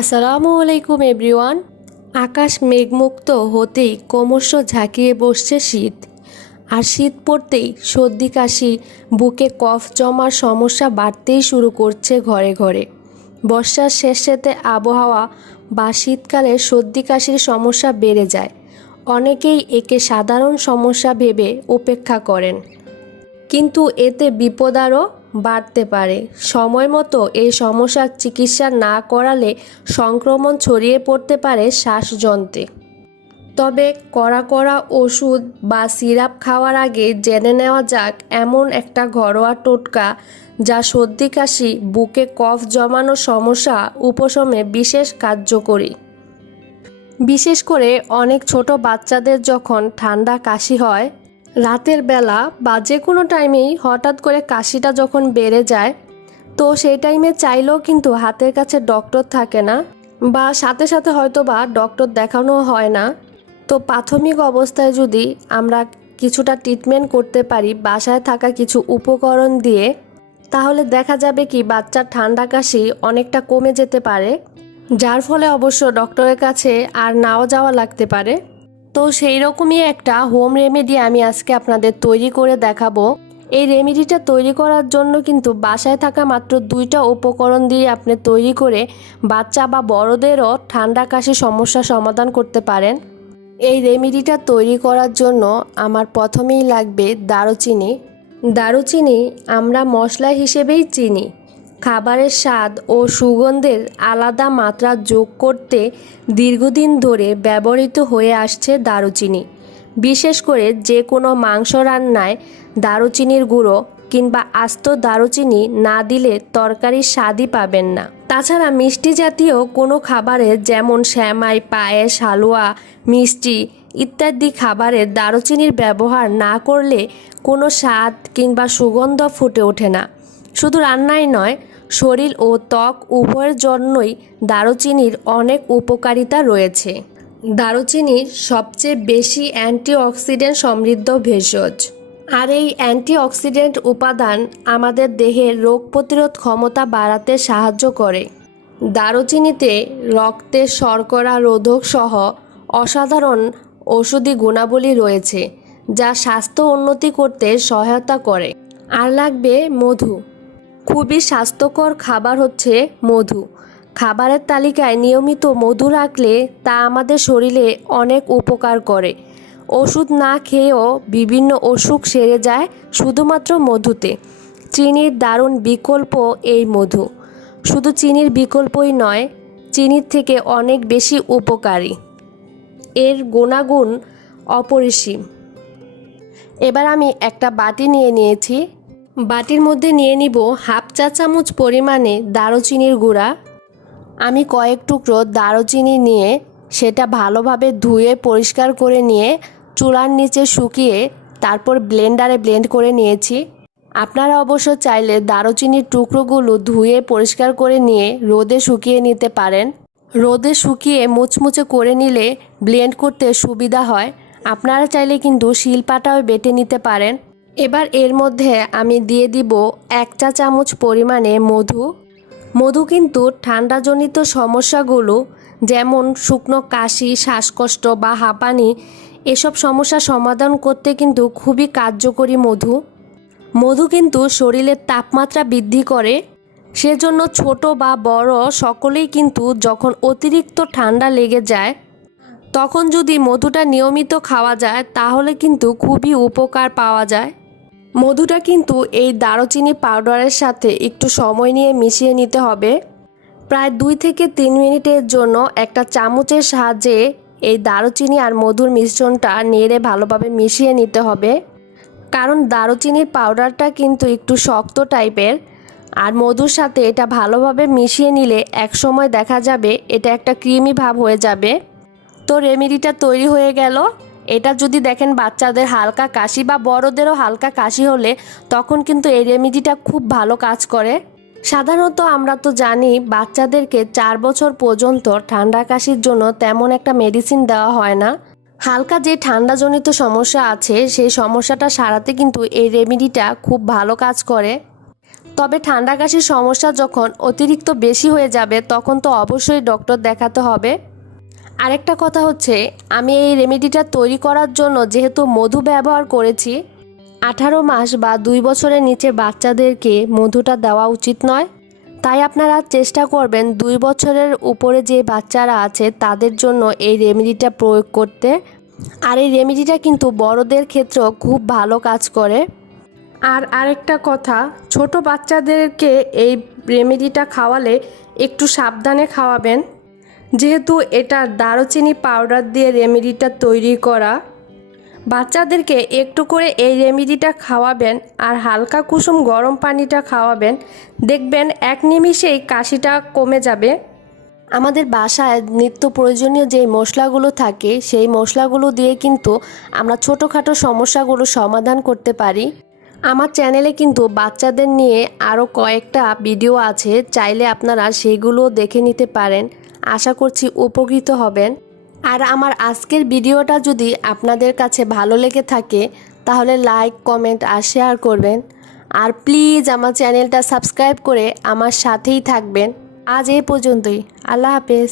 আসসালামু আলাইকুম এভরিওয়ান। আকাশ মেঘমুক্ত হতেই ক্রমশ ঝাঁকিয়ে বসছে শীত। আর শীত পড়তেই সর্দি কাশি, বুকে কফ জমার সমস্যা বাড়তেই শুরু করছে ঘরে ঘরে। বর্ষার শেষেতে আবহাওয়া বা শীতকালে সর্দি কাশির সমস্যা বেড়ে যায়। অনেকেই একে সাধারণ সমস্যা ভেবে উপেক্ষা করেন, কিন্তু এতে বিপদ আরও বাড়তে পারে। সময় মতো এই সমস্যার চিকিৎসা না করালে সংক্রমণ ছড়িয়ে পড়তে পারে শ্বাসযন্ত্রে। তবে কড়া কড়া ওষুধ বা সিরাপ খাওয়ার আগে জেনে নেওয়া যাক এমন একটা ঘরোয়া টোটকা যা সর্দি কাশি, বুকে কফ জমানোর সমস্যা উপশমে বিশেষ কার্যকরী। বিশেষ করে অনেক ছোট বাচ্চাদের যখন ঠান্ডা কাশি হয়, রাতের বেলা বা যে কোনো টাইমেই হঠাৎ করে কাশিটা যখন বেড়ে যায়, তো সেই টাইমে চাইলেও কিন্তু হাতের কাছে ডক্টর থাকে না, বা সাথে সাথে হয়তো বা ডক্টর দেখানো হয় না। তো প্রাথমিক অবস্থায় যদি আমরা কিছুটা ট্রিটমেন্ট করতে পারি বাসায় থাকা কিছু উপকরণ দিয়ে, তাহলে দেখা যাবে কি বাচ্চার ঠান্ডা কাশি অনেকটা কমে যেতে পারে, যার ফলে অবশ্য ডক্টরের কাছে আর নাও যাওয়া লাগতে পারে। তো সেই রকমই একটা হোম রেমেডি আমি আজকে আপনাদের তৈরি করে দেখাবো। এই রেমেডিটা তৈরি করার জন্য কিন্তু বাসায় থাকা মাত্র 2টা উপকরণ দিয়ে আপনি তৈরি করে বাচ্চা বা বড়দেরও ঠান্ডা কাশি সমস্যা সমাধান করতে পারেন। এই রেমেডিটা তৈরি করার জন্য আমার প্রথমেই লাগবে দারুচিনি। দারুচিনি আমরা মশলা হিসেবেই চিনি। খাবারের স্বাদ ও সুগন্ধের আলাদা মাত্রা যোগ করতে দীর্ঘদিন ধরে ব্যবহৃত হয়ে আসছে দারুচিনি। বিশেষ করে যে কোনো মাংস রান্নায় দারুচিনির গুঁড়ো কিংবা আস্ত দারুচিনি না দিলে তরকারির স্বাদই পাবেন না। তাছাড়া মিষ্টি জাতীয় কোনো খাবারে যেমন সেমাই, পায়েস, হালুয়া, মিষ্টি ইত্যাদি খাবারে দারুচিনির ব্যবহার না করলে কোনো স্বাদ কিংবা সুগন্ধ ফুটে ওঠে না। শুধু রান্নাই নয়, শরীর ও ত্বক উভয়ের জন্যই দারুচিনির অনেক উপকারিতা রয়েছে। দারুচিনির সবচেয়ে বেশি অ্যান্টিঅক্সিডেন্ট সমৃদ্ধ ভেষজ, আর এই অ্যান্টিঅক্সিডেন্ট উপাদান আমাদের দেহের রোগ প্রতিরোধ ক্ষমতা বাড়াতে সাহায্য করে। দারুচিনিতে রক্তের শর্করা রোধক সহ অসাধারণ ঔষধি গুণাবলী রয়েছে, যা স্বাস্থ্য উন্নতি করতে সহায়তা করে। আর লাগবে মধু। খুবই স্বাস্থ্যকর খাবার হচ্ছে মধু। খাবারের তালিকায় নিয়মিত মধু রাখলে তা আমাদের শরীরে অনেক উপকার করে। ওষুধ না খেয়েও বিভিন্ন অসুখ সেরে যায় শুধুমাত্র মধুতে। চিনির দারুণ বিকল্প এই মধু। শুধু চিনির বিকল্পই নয়, চিনির থেকে অনেক বেশি উপকারী। এর গুণাগুণ অপরিসীম। এবার আমি একটা বাটি নিয়ে নিয়েছি। বাটির মধ্যে নিয়ে নিব হাফ চা চামচ পরিমাণে দারুচিনির গুঁড়া। আমি কয়েক টুকরো দারুচিনি নিয়ে সেটা ভালোভাবে ধুয়ে পরিষ্কার করে নিয়ে চুলার নিচে শুকিয়ে তারপর ব্লেন্ডারে ব্লেন্ড করে নিয়েছি। আপনারা অবশ্য চাইলে দারুচিনির টুকরোগুলো ধুয়ে পরিষ্কার করে নিয়ে রোদে শুকিয়ে নিতে পারেন। রোদে শুকিয়ে মুচমুচে করে নিলে ব্লেন্ড করতে সুবিধা হয়। আপনারা চাইলে কিন্তু শিলপাটাও বেটে নিতে পারেন। এবার এর মধ্যে আমি দিয়ে দিব 1 চা চামচ পরিমাণে মধু। মধু কিন্তু ঠান্ডাজনিত সমস্যাগুলো যেমন শুকনো কাশি, শ্বাসকষ্ট বা হাঁপানি এসব সমস্যা সমাধান করতে কিন্তু খুবই কার্যকরী মধু। মধু কিন্তু শরীরের তাপমাত্রা বৃদ্ধি করে। সেজন্য ছোট বা বড় সকলেই কিন্তু যখন অতিরিক্ত ঠান্ডা লেগে যায়, তখন যদি মধুটা নিয়মিত খাওয়া যায় তাহলে কিন্তু খুবই উপকার পাওয়া যায়। মধুটা কিন্তু এই দারুচিনি পাউডারের সাথে একটু সময় নিয়ে মিশিয়ে নিতে হবে। প্রায় 2 থেকে 3 মিনিটের জন্য একটা চামচের সাহায্যে এই দারুচিনি আর মধুর মিশ্রণটা নেড়ে ভালোভাবে মিশিয়ে নিতে হবে। কারণ দারুচিনির পাউডারটা কিন্তু একটু শক্ত টাইপের, আর মধুর সাথে এটা ভালোভাবে মিশিয়ে নিলে এক সময় দেখা যাবে এটা একটা ক্রিমি ভাব হয়ে যাবে। তো রেমেডিটা তৈরি হয়ে গেল। এটা যদি দেখেন বাচ্চাদের হালকা কাশি বা বড়দেরও হালকা কাশি হলে তখন কিন্তু এই রেমেডিটা খুব ভালো কাজ করে। সাধারণত আমরা তো জানি বাচ্চাদেরকে 4 বছর পর্যন্ত ঠান্ডা কাশির জন্য তেমন একটা মেডিসিন দেওয়া হয় না। হালকা যে ঠান্ডাজনিত সমস্যা আছে সেই সমস্যাটা সারাতে কিন্তু এই রেমেডিটা খুব ভালো কাজ করে। তবে ঠান্ডা কাশির সমস্যা যখন অতিরিক্ত বেশি হয়ে যাবে তখন তো অবশ্যই ডক্টর দেখাতে হবে। আরেকটা কথা হচ্ছে, আমি এই রেমেডিটা তৈরি করার জন্য যেহেতু মধু ব্যবহার করেছি, 18 মাস বা 2 বছরের নিচে বাচ্চাদেরকে মধুটা দেওয়া উচিত নয়। তাই আপনারা চেষ্টা করবেন 2 বছরের উপরে যে বাচ্চারা আছে তাদের জন্য এই রেমেডিটা প্রয়োগ করতে। আর এই রেমেডিটা কিন্তু বড়দের ক্ষেত্রেও খুব ভালো কাজ করে। আর আরেকটা কথা, ছোট বাচ্চাদেরকে এই রেমেডিটা খাওয়ালে একটু সাবধানে খাওয়াবেন, যেহেতু এটা দারুচিনি পাউডার দিয়ে রেমেডিটা তৈরি করা। বাচ্চাদেরকে একটু করে এই রেমেডিটা খাওয়াবেন আর হালকা কুসুম গরম পানিটা খাওয়াবেন, দেখবেন এক নিমিষেই কাশিটা কমে যাবে। আমাদের বাসায় নিত্য প্রয়োজনীয় যেই মশলাগুলো থাকে সেই মশলাগুলো দিয়ে কিন্তু আমরা ছোটোখাটো সমস্যাগুলো সমাধান করতে পারি। আমার চ্যানেলে কিন্তু বাচ্চাদের নিয়ে আরও কয়েকটা ভিডিও আছে, চাইলে আপনারা সেগুলো দেখে নিতে পারেন। আশা করছি উপকৃত হবেন। আর আমার আজকের ভিডিওটা যদি আপনাদের কাছে ভালো লেগে থাকে তাহলে লাইক, কমেন্ট আর শেয়ার করবেন। আর প্লিজ আমার চ্যানেলটা সাবস্ক্রাইব করে আমার সাথেই থাকবেন। আজ এই পর্যন্তই। আল্লাহ হাফেজ।